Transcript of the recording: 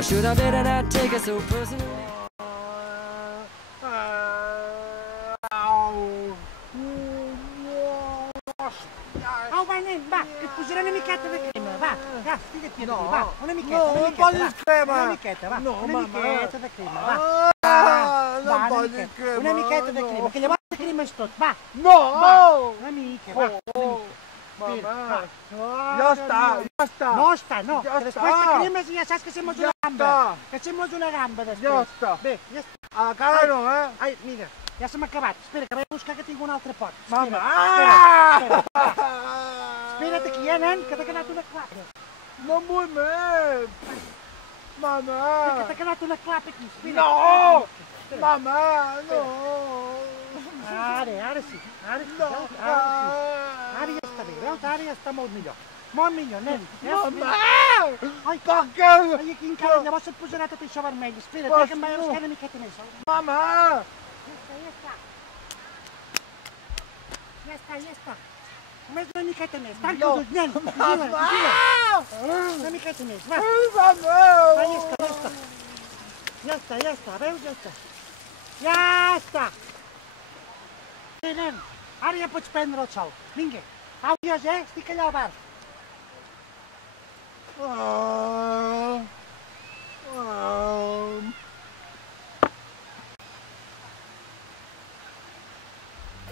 Should I better not take it so personal? Au, vai, nen, va, que et posaré una miqueta de crema, va, estira't aquí, No. va, una miqueta, No, una no miqueta, posis va, crema. una miqueta, va, No, una mama. miqueta de crema, va, No va, posis una crema, miqueta de no. crema, que llavors te cremes tot, va, No! una mica, va, una mica. Espera, Mamá, va. ya está. No està, no, Ja que després està. te cremes i ja saps que sembles Ja una gamba, està. que sembles una gamba després. Ja està. Bé, ja està. A la cara no, eh? Ai, mira, ja se m'ha acabat, espera, que vaig a buscar que tinc un altre pot. Mamá! Espera't aquí, nen, que t'ha quedat una clapa. No em vull més! Que Mamà! t'ha quedat una clapa aquí, espera. No! Espera. Mamà, no! Ara sí, ara sí, No! veus? Ara ja està bé, veus? Ara ja està molt millor. Molt millor, nen. Mamà! Ai, Per què? ai, aquí encara, llavors et posarà tot això vermell. Espera't, Però que em vaig a buscar una miqueta més. Mamà! Ja està. Ja està, ja està. Només una miqueta més. Tanca els ulls, nen. Vigila, vigila. Una miqueta més, va. Mamà! Va, ja està, ja està. Ja està, veus? Ja està. Ja està. Bé, nen, ara ja pots prendre el sol. Vinga. Au, adiós, estic allà al bar.